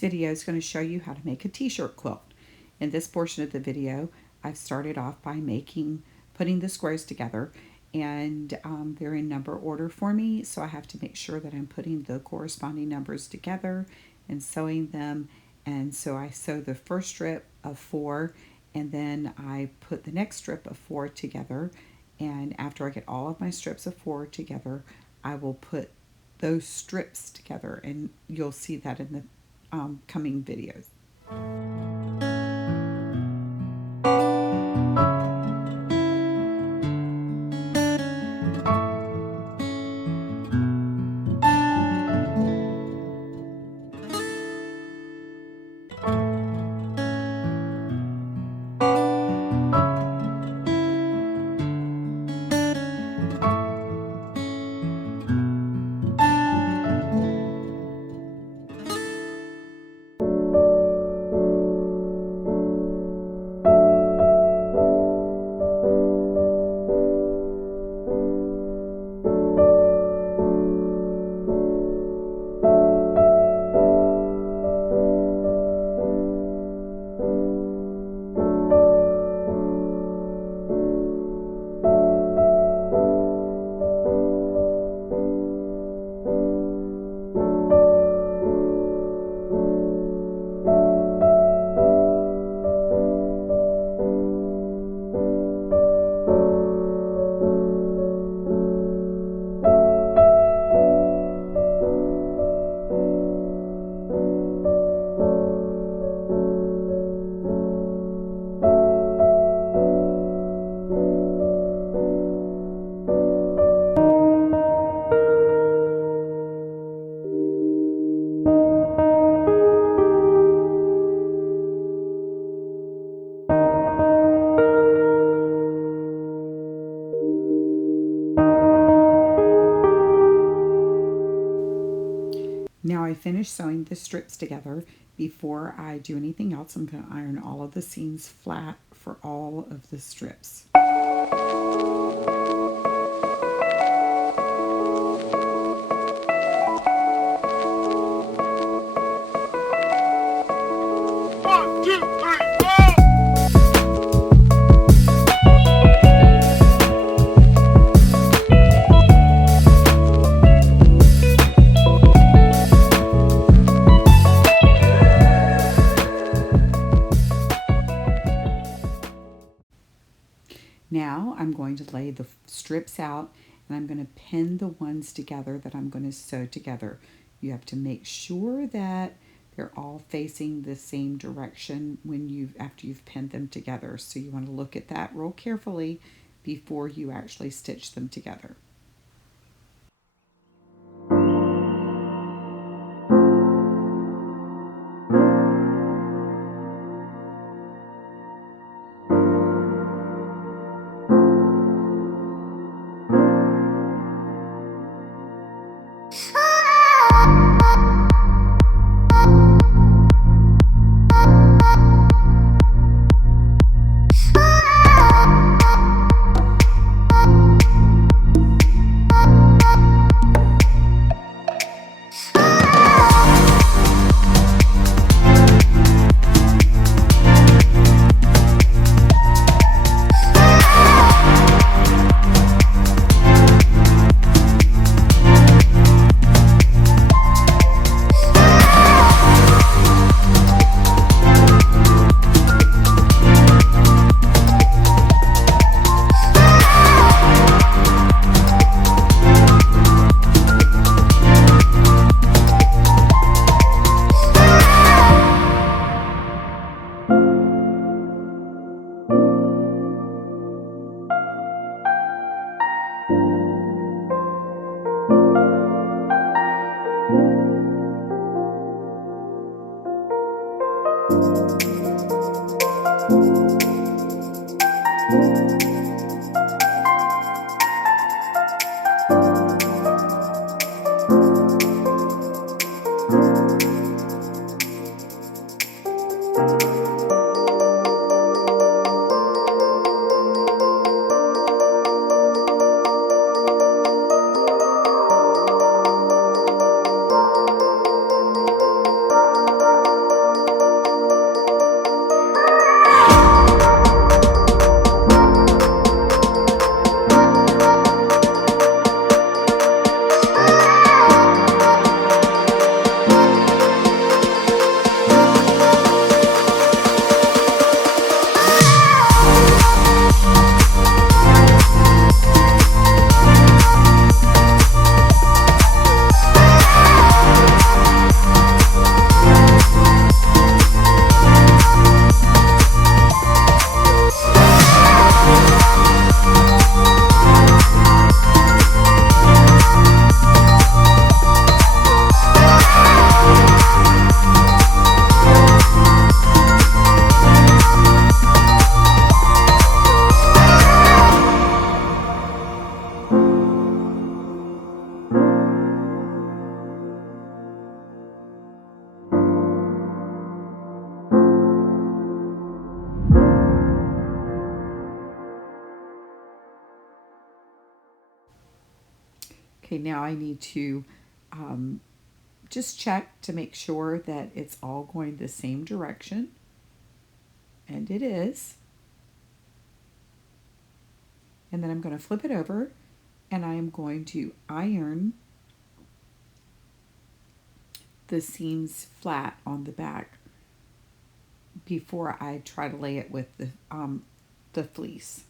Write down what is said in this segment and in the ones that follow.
video is going to show you how to make a t-shirt quilt. In this portion of the video, I've started off by putting the squares together, and they're in number order for me, so I have to make sure that I'm putting the corresponding numbers together and sewing them. And so I sew the first strip of 4, and then I put the next strip of 4 together, and after I get all of my strips of 4 together, I will put those strips together, and you'll see that in the coming videos. Now I finished sewing the strips together. Before I do anything else, I'm going to iron all of the seams flat for all of the strips. Now I'm going to lay the strips out, and I'm going to pin the ones together that I'm going to sew together. You have to make sure that they're all facing the same direction after you've pinned them together. So you want to look at that real carefully before you actually stitch them together. Okay, now I need to just check to make sure that it's all going the same direction. And it is. And then I'm going to flip it over and I am going to iron the seams flat on the back before I try to lay it with the fleece.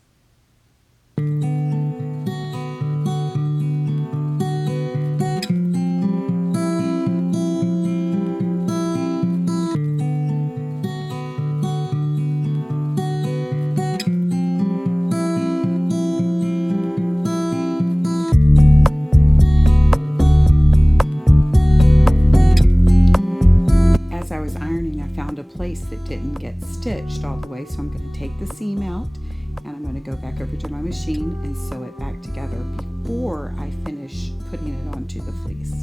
As I was ironing, I found a place that didn't get stitched all the way, so I'm going to take the seam out and I'm going to go back over to my machine and sew it back together before I finish putting it onto the fleece.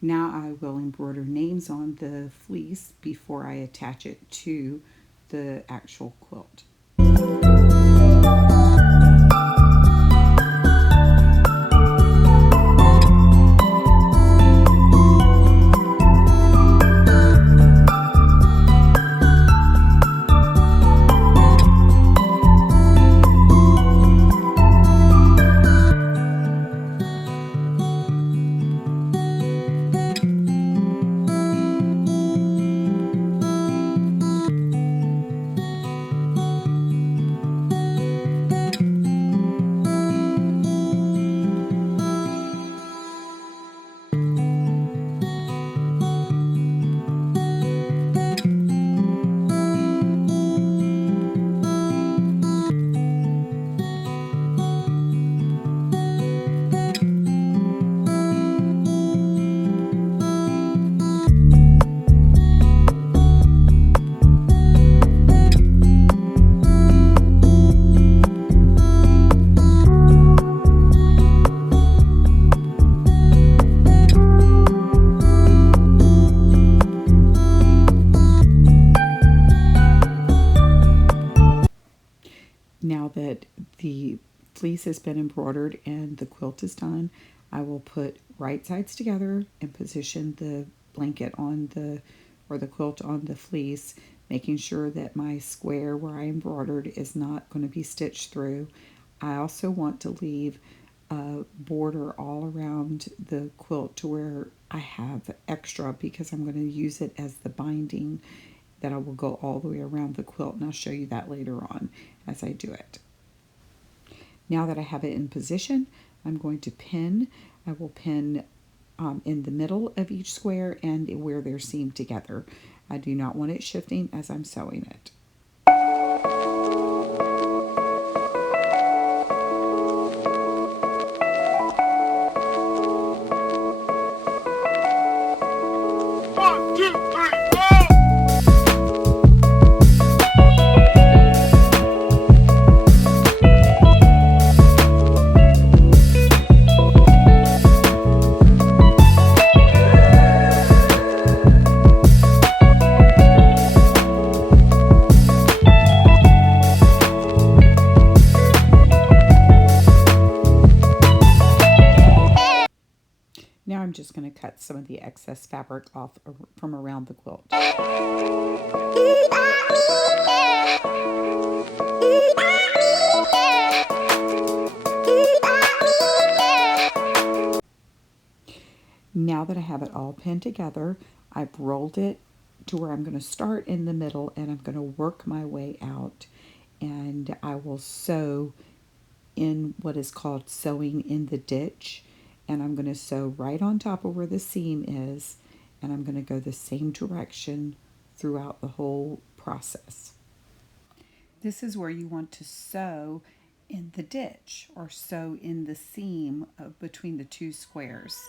Now I will embroider names on the fleece before I attach it to the actual quilt. Now that the fleece has been embroidered and the quilt is done, I will put right sides together and position the blanket on the quilt on the fleece, making sure that my square where I embroidered is not going to be stitched through. I also want to leave a border all around the quilt to where I have extra because I'm going to use it as the binding that I will go all the way around the quilt, and I'll show you that later on as I do it. Now that I have it in position, I'm going to pin. I will pin in the middle of each square and where they're seamed together. I do not want it shifting as I'm sewing it. Now I'm just going to cut some of the excess fabric off from around the quilt. Now that I have it all pinned together, I've rolled it to where I'm going to start in the middle and I'm going to work my way out, and I will sew in what is called sewing in the ditch, and I'm going to sew right on top of where the seam is, and I'm going to go the same direction throughout the whole process. This is where you want to sew in the ditch or sew in the seam between the two squares.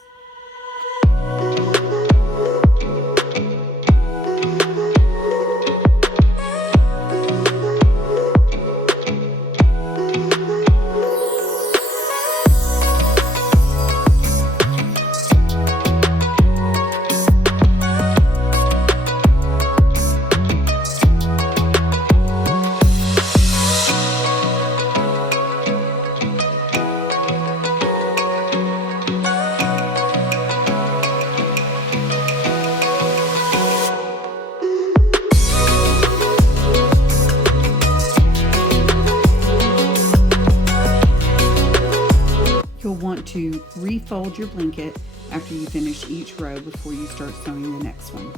You'll want to refold your blanket after you finish each row before you start sewing the next one.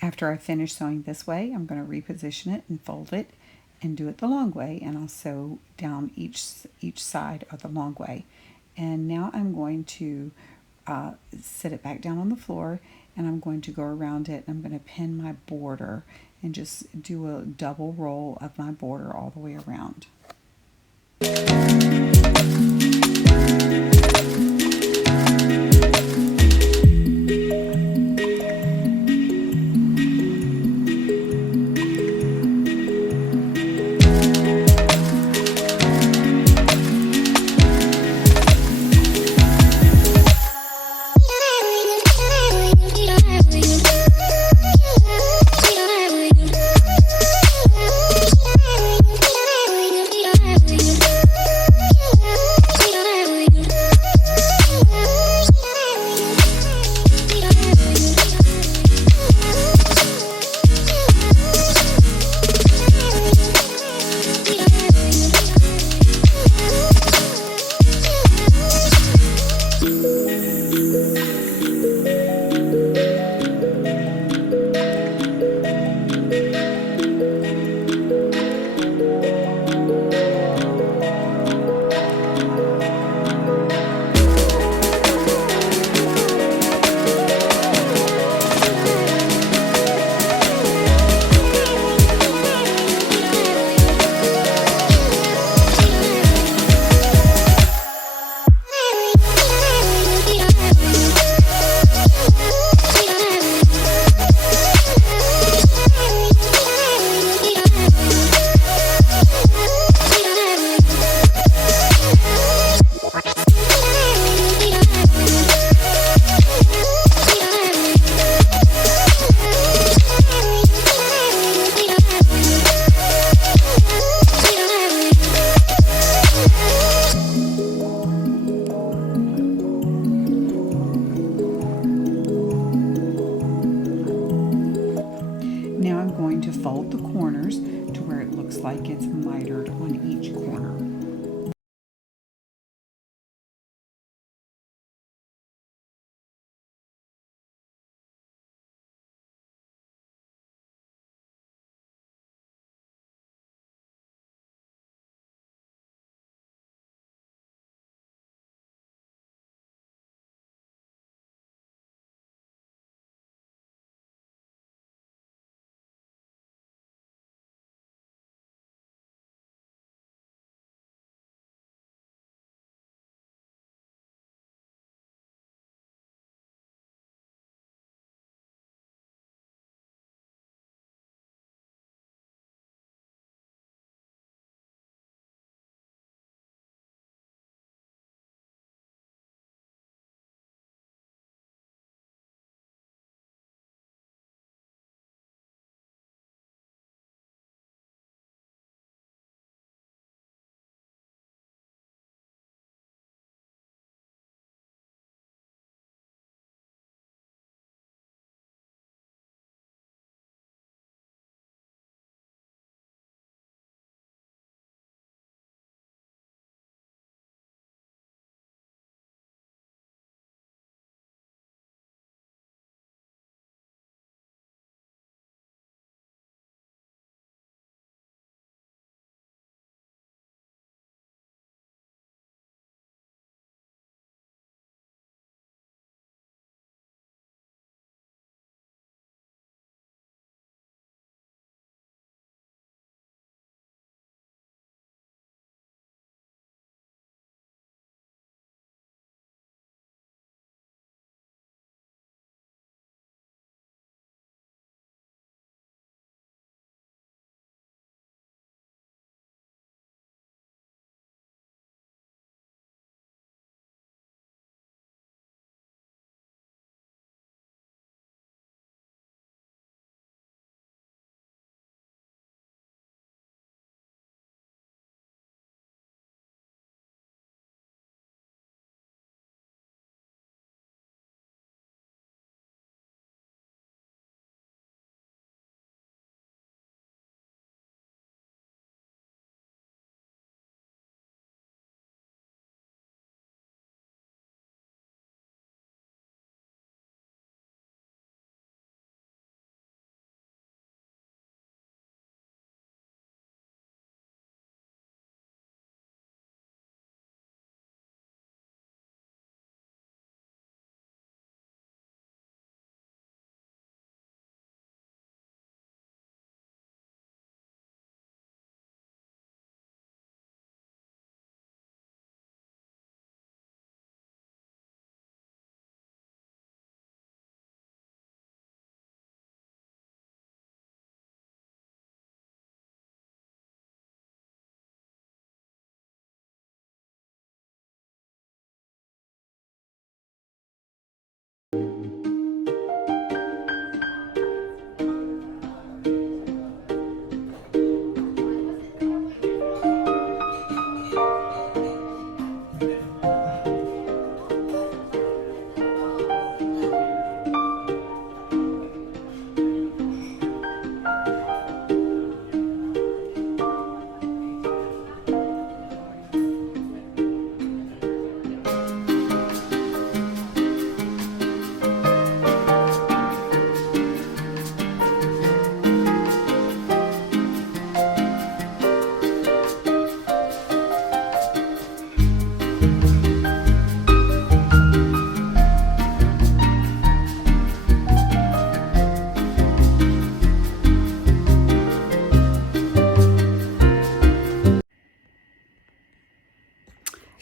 After I finish sewing this way, I'm going to reposition it and fold it and do it the long way, and I'll sew down each side of the long way. And now I'm going to sit it back down on the floor, and I'm going to go around it, and I'm going to pin my border and just do a double roll of my border all the way around.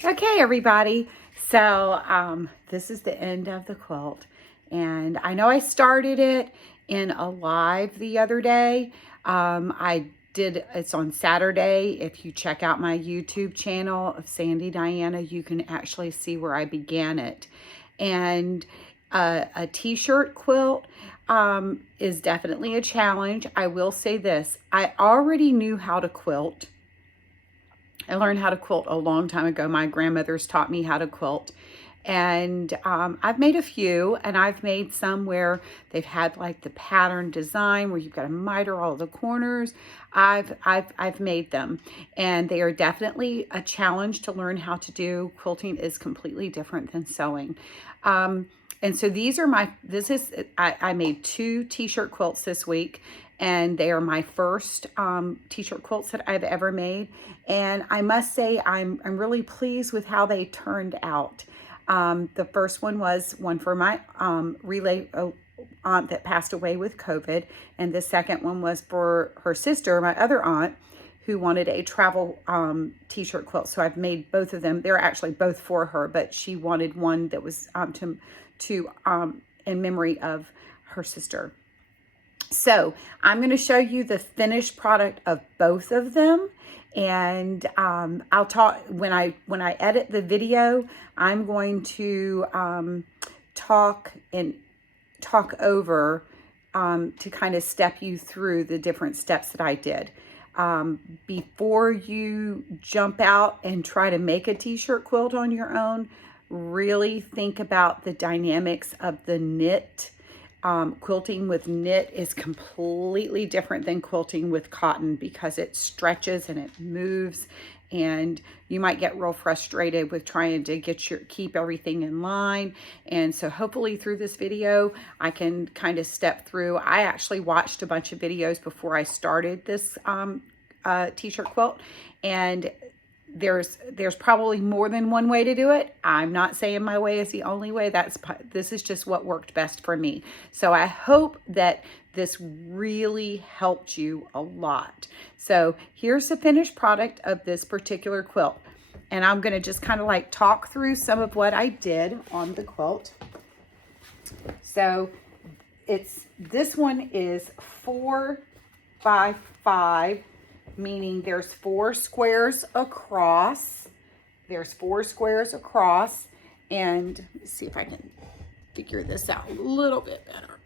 Okay, everybody. So this is the end of the quilt. And I know I started it in a live the other day. It's on Saturday. If you check out my YouTube channel of Sandy Diana, you can actually see where I began it. And a t-shirt quilt is definitely a challenge. I will say this, I already knew how to quilt. I learned how to quilt a long time ago. My grandmothers taught me how to quilt. And I've made a few, and I've made some where they've had like the pattern design where you've got to miter all the corners. I've made them, and they are definitely a challenge to learn how to do. Quilting is completely different than sewing. And so these are I made 2 t-shirt quilts this week, and they are my first t-shirt quilts that I've ever made. And I must say, I'm really pleased with how they turned out. The first one was one for my relay aunt that passed away with COVID. And the second one was for her sister, my other aunt, who wanted a travel t-shirt quilt. So I've made both of them. They're actually both for her, but she wanted one that was in memory of her sister. So I'm going to show you the finished product of both of them. And I'll talk when I edit the video. I'm going to talk over to kind of step you through the different steps that I did. Before you jump out and try to make a t-shirt quilt on your own, really think about the dynamics of the knit. Quilting with knit is completely different than quilting with cotton because it stretches and it moves, and you might get real frustrated with trying to keep everything in line. And so hopefully through this video, I can kind of step through. I actually watched a bunch of videos before I started this t-shirt quilt, and there's probably more than one way to do it. I'm not saying my way is the only way. This is just what worked best for me. So I hope that this really helped you a lot. So here's the finished product of this particular quilt. And I'm going to just kind of like talk through some of what I did on the quilt. So this one is 4 by 5, meaning there's 4 squares across. There's 4 squares across. And let's see if I can figure this out a little bit better.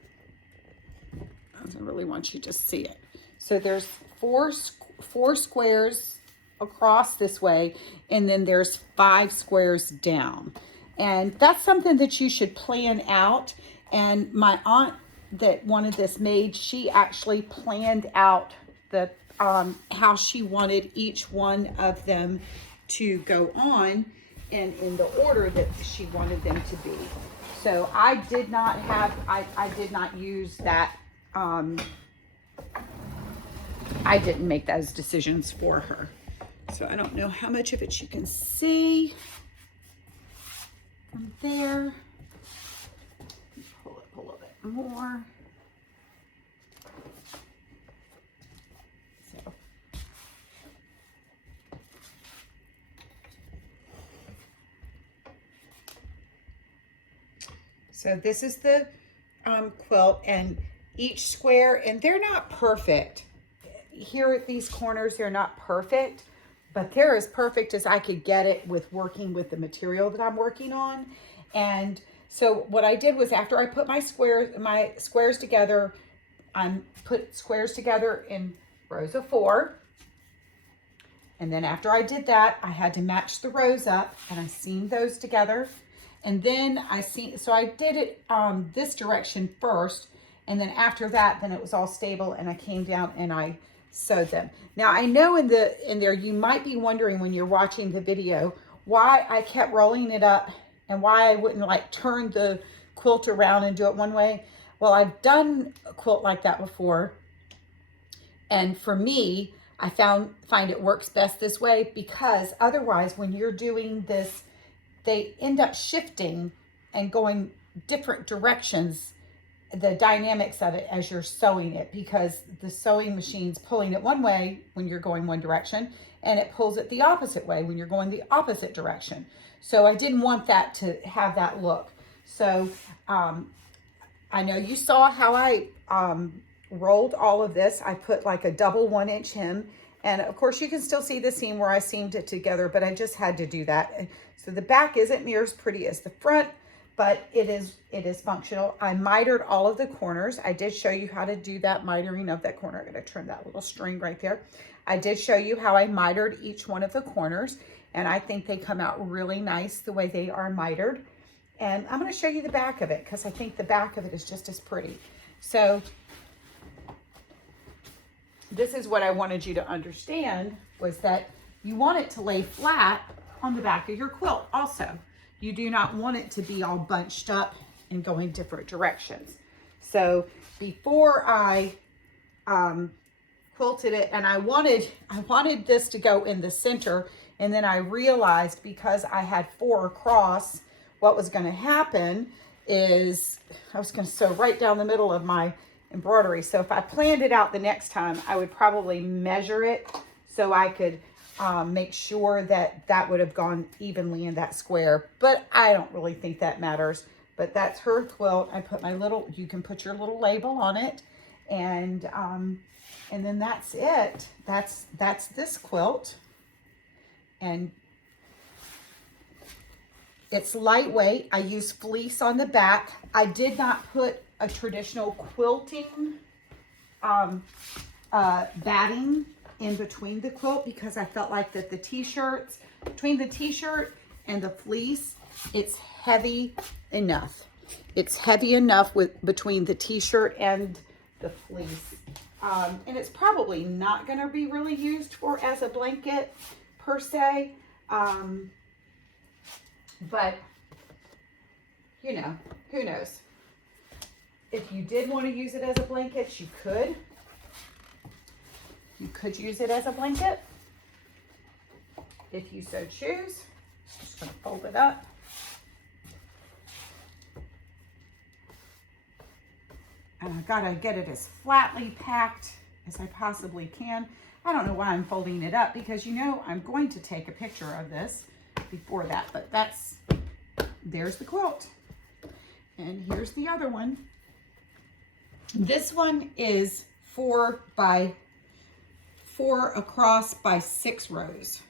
I really want you to see it. So there's four squares across this way, and then there's 5 squares down. And that's something that you should plan out. And my aunt that wanted this made, she actually planned out the how she wanted each one of them to go on and in the order that she wanted them to be. So I did not use that. I didn't make those decisions for her. So I don't know how much of it you can see from there. Pull it a little bit more. So this is the quilt, and each square, and they're not perfect. Here at these corners, they're not perfect, but they're as perfect as I could get it with working with the material that I'm working on. And so what I did was, after I put my squares together, I put squares together in rows of 4. And then after I did that, I had to match the rows up, and I seamed those together. And then so I did it this direction first, and then after that, then it was all stable, and I came down and I sewed them. Now I know in there you might be wondering when you're watching the video why I kept rolling it up and why I wouldn't like turn the quilt around and do it one way. Well, I've done a quilt like that before, and for me, I find it works best this way, because otherwise when you're doing this, they end up shifting and going different directions, the dynamics of it as you're sewing it, because the sewing machine's pulling it one way when you're going one direction, and it pulls it the opposite way when you're going the opposite direction. So I didn't want that to have that look. So I know you saw how I rolled all of this. I put like a double 1-inch hem. And of course you can still see the seam where I seamed it together, but I just had to do that. So the back isn't near as pretty as the front, but it is functional. I mitered all of the corners. I did show you how to do that mitering of that corner. I'm gonna trim that little string right there. I did show you how I mitered each one of the corners, and I think they come out really nice the way they are mitered. And I'm gonna show you the back of it because I think the back of it is just as pretty. So this is what I wanted you to understand, was that you want it to lay flat on the back of your quilt also. You do not want it to be all bunched up and going different directions. So before I quilted it, and I wanted this to go in the center, and then I realized because I had 4 across, what was going to happen is I was going to sew right down the middle of my embroidery. So if I planned it out the next time, I would probably measure it so I could make sure that that would have gone evenly in that square. But I don't really think that matters. But that's her quilt. I put my little, you can put your little label on it, and then that's it. That's this quilt, and it's lightweight. I use fleece on the back. I did not put a traditional quilting batting in between the quilt because I felt like that the t-shirts, between the t-shirt and the fleece, it's heavy enough. It's heavy enough between the t-shirt and the fleece. And it's probably not going to be really used for as a blanket per se. But, you know, who knows? If you did want to use it as a blanket, you could. You could use it as a blanket if you so choose. Just going to fold it up. And I've got to get it as flatly packed as I possibly can. I don't know why I'm folding it up because, you know, I'm going to take a picture of this before that, but there's the quilt. And here's the other one. This one is 4 by 4 across by 6 rows.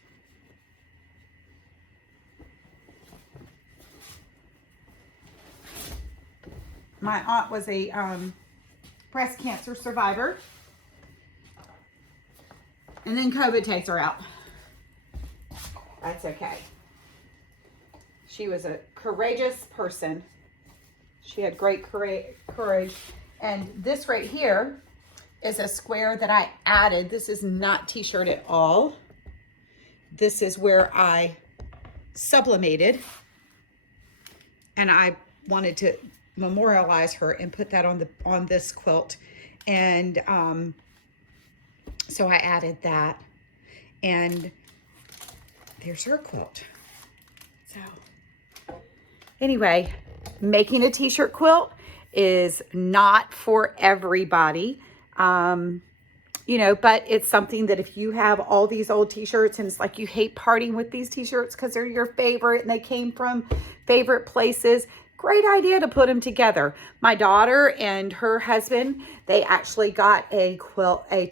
My aunt was a breast cancer survivor, and then COVID takes her out. That's okay. She was a courageous person. She had great courage. And this right here is a square that I added. This is not t-shirt at all. This is where I sublimated, and I wanted to memorialize her and put that on this quilt. And so I added that, and there's her quilt. So anyway, making a t-shirt quilt is not for everybody. You know, but it's something that if you have all these old t-shirts and it's like you hate parting with these t-shirts because they're your favorite and they came from favorite places, great idea to put them together. My daughter and her husband, they actually got a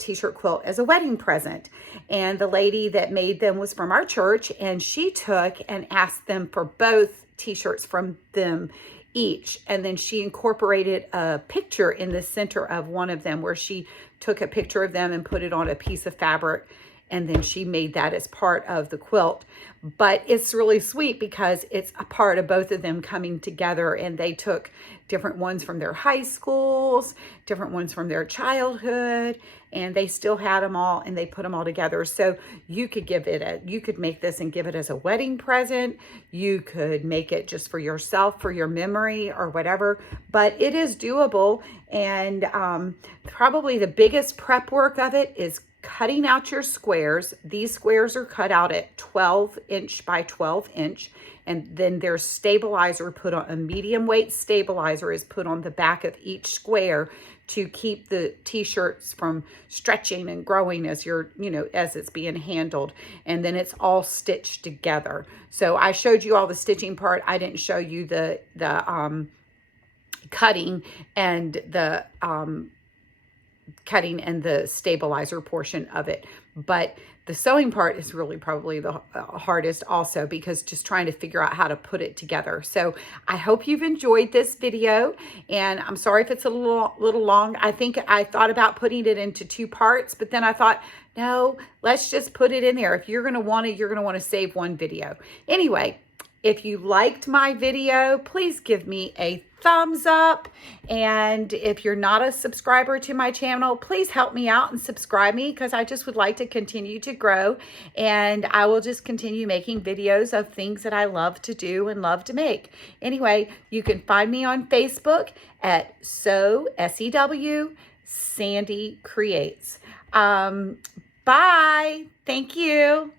t-shirt quilt as a wedding present. And the lady that made them was from our church, and she took and asked them for both t-shirts from them each. And then she incorporated a picture in the center of one of them where she took a picture of them and put it on a piece of fabric. And then she made that as part of the quilt. But it's really sweet because it's a part of both of them coming together, and they took different ones from their high schools, different ones from their childhood, and they still had them all, and they put them all together. So you could you could make this and give it as a wedding present. You could make it just for yourself, for your memory or whatever, but it is doable. And probably the biggest prep work of it is cutting out your squares. These squares are cut out at 12 inch by 12 inch. And then there's stabilizer put on, a medium weight stabilizer is put on the back of each square to keep the t-shirts from stretching and growing as you're, as it's being handled. And then it's all stitched together. So I showed you all the stitching part. I didn't show you the cutting and the stabilizer portion of it. But the sewing part is really probably the hardest also, because just trying to figure out how to put it together. So I hope you've enjoyed this video, and I'm sorry if it's a little long. I think I thought about putting it into 2 parts, but then I thought, no, let's just put it in there. If you're going to want to save one video. Anyway, if you liked my video, please give me a thumbs up. And if you're not a subscriber to my channel, please help me out and subscribe me, because I just would like to continue to grow. And I will just continue making videos of things that I love to do and love to make. Anyway, you can find me on Facebook at SEW Sandy Creates. Bye. Thank you.